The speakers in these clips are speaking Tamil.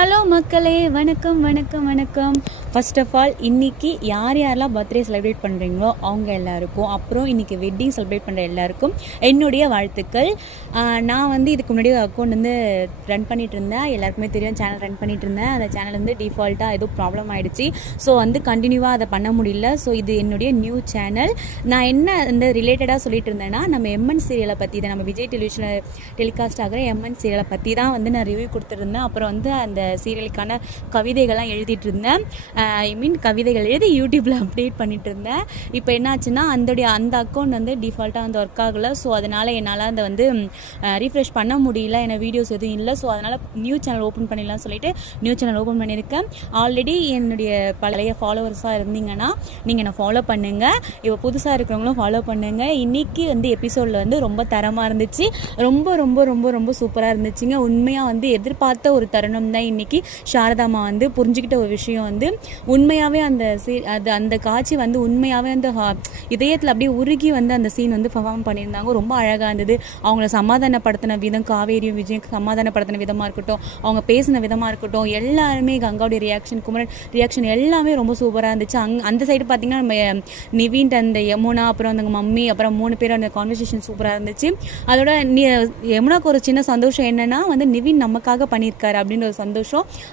ஹலோ மக்களே, வணக்கம் வணக்கம் வணக்கம். ஃபர்ஸ்ட் ஆஃப் ஆல் இன்றைக்கி யாரெல்லாம் பர்த்டே செலிப்ரேட் பண்ணுறீங்களோ அவங்க எல்லாருக்கும், அப்புறம் இன்றைக்கி வெட்டிங் செலிப்ரேட் பண்ணுற எல்லாருக்கும் என்னுடைய வாழ்த்துக்கள். நான் வந்து இதுக்கு முன்னாடி அக்கௌண்ட் வந்து ரன் பண்ணிகிட்டு இருந்தேன். எல்லாருக்குமே தெரியும், சேனல் ரன் பண்ணிகிட்டு இருந்தேன். அந்த சேனல் வந்து டிஃபால்ட்டாக ஏதோ ப்ராப்ளம் ஆகிடுச்சு. ஸோ வந்து கண்டினியூவாக அதை பண்ண முடியல. ஸோ இது என்னுடைய நியூ சேனல். நான் என்ன இந்த ரிலேட்டடாக சொல்லிட்டு இருந்தேன்னா, நம்ம எம்என் சீரியலை பற்றி தான், நம்ம விஜய் டெலிவிஷனில் டெலிகாஸ்ட் ஆகிற எம்என் சீரியலை பற்றி தான் வந்து நான் ரிவ்யூ கொடுத்துருந்தேன். அப்புறம் வந்து அந்த சீரியலுக்கான கவிதைகள்லாம் எழுதிட்டு இருந்தேன். கவிதைகள் எழுதி யூடியூப்பில் அப்டேட் பண்ணிட்டு இருந்தேன். இப்போ என்னாச்சுன்னா, அந்த அக்கௌண்ட் வந்து டிஃபால்ட்டாக வந்து ஒர்க் ஆகலை. ஸோ அதனால் என்னால் அதை வந்து ரீஃப்ரெஷ் பண்ண முடியல. ஏன்னா வீடியோஸ் எதுவும் இல்லை. ஸோ அதனால் நியூ சேனல் ஓப்பன் பண்ணிடலாம்னு சொல்லிட்டு நியூ சேனல் ஓப்பன் பண்ணியிருக்கேன். ஆல்ரெடி என்னுடைய பழைய ஃபாலோவர்ஸாக இருந்தீங்கன்னா நீங்கள் என்னை ஃபாலோ பண்ணுங்கள். இப்போ புதுசாக இருக்கிறவங்களும் ஃபாலோ பண்ணுங்கள். இன்றைக்கி வந்து எபிசோடில் வந்து ரொம்ப தரமாக இருந்துச்சு. ரொம்ப ரொம்ப ரொம்ப ரொம்ப சூப்பராக இருந்துச்சுங்க. உண்மையாக வந்து எதிர்பார்த்த ஒரு தருணம் தான் இன்றைக்கி. சாரதாம்மா வந்து புரிஞ்சுக்கிட்ட ஒரு விஷயம் வந்து உண்மையாகவே அந்த காட்சி வந்து உண்மையாகவே அந்த இதயத்தில் அப்படியே உருகி வந்து அந்த சீன் வந்து பர்ஃபார்ம் பண்ணியிருந்தாங்க. ரொம்ப அழகாக இருந்தது. அவங்கள சமாதானப்படுத்தின விதம், காவேரியும் விஜய் சமாதானப்படுத்தின விதமாக இருக்கட்டும், அவங்க பேசின விதமாக இருக்கட்டும், எல்லாருமே கங்காவுடைய ரியாக்ஷன், குமரன் ரியாக்ஷன் எல்லாமே ரொம்ப சூப்பராக இருந்துச்சு. அந்த சைடு பார்த்திங்கன்னா நம்ம நிவின், அந்த யமுனா, அப்புறம் அந்த மம்மி, அப்புறம் 3 பேர் அந்த கான்வர்சேஷன் சூப்பராக இருந்துச்சு. அதோட யமுனாவுக்கு ஒரு சின்ன சந்தோஷம் என்னென்னா வந்து நிவின் நமக்காக பண்ணியிருக்காரு அப்படின்ற ஒரு சந்தோஷம்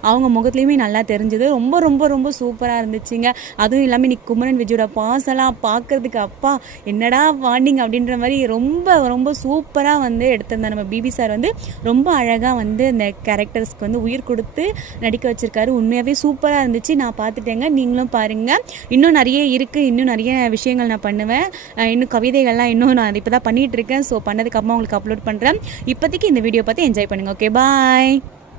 அவங்க முகத்துலையுமே நல்லா தெரிஞ்சது. ரொம்ப ரொம்ப ரொம்ப சூப்பராக இருந்துச்சுங்க. அதுவும் இல்லாமல் இன்னைக்கு குமரன் விஜயோட பாசெல்லாம் பார்க்கறதுக்கு அப்பா என்னடா பாண்டிங் அப்படின்ற மாதிரி ரொம்ப ரொம்ப சூப்பராக வந்து எடுத்திருந்தார். நம்ம பிபி சார் வந்து ரொம்ப அழகாக வந்து இந்த கேரக்டர்ஸ்க்கு வந்து உயிர் கொடுத்து நடிக்க வச்சிருக்காரு. உண்மையாகவே சூப்பராக இருந்துச்சு. நான் பார்த்துட்டேங்க, நீங்களும் பாருங்கள். இன்னும் நிறைய இருக்குது, இன்னும் நிறைய விஷயங்கள் நான் பண்ணுவேன். இன்னும் கவிதைகள்லாம் இன்னும் நான் இப்போ தான் பண்ணிகிட்டு இருக்கேன். ஸோ பண்ணதுக்கப்புறமா உங்களுக்கு அப்லோட் பண்ணுறேன். இப்போதைக்கு இந்த வீடியோ பார்த்து என்ஜாய் பண்ணுங்கள். ஓகே, பாய்.